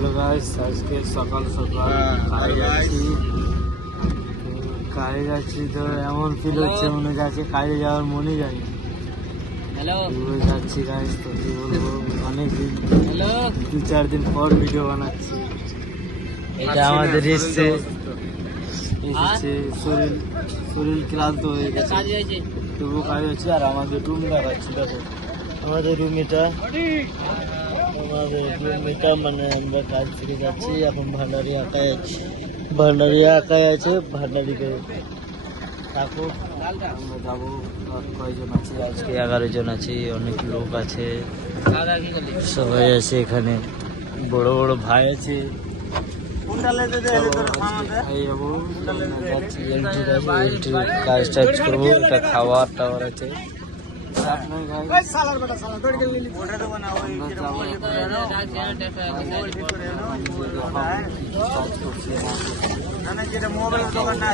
Hello guys, আজকে সকাল সকাল কাজে যাচ্ছি তো এমন ফিল হচ্ছে মনে যাচ্ছে কাজে যাওয়ার মনে যায়নি। যাচ্ছি গাইস, তো কি বলবো, অনেকদিন 2-4 দিন পর ভিডিও বানাচ্ছি। এটা আমাদের এসছে শরীর ক্লান্ত হয়ে গেছে, তবু কাজ হচ্ছে। আর আমাদের রুম দেখাচ্ছি, দেখো আমাদের রুম এটা মানে আমরা কাজ থেকে যাচ্ছি এখন। ভান্ডারি একাই আছে, ভান্ডারিকে থাকো। আমরা যাবো, কয়জন আছি আজকে? 11 জন আছি, অনেক লোক আছে, সবাই আছে এখানে, বড় বড় ভাই আছে। কাজ টাজ করবো, এটা খাওয়ার টাওয়ার আছে। মোবাইল দোকান না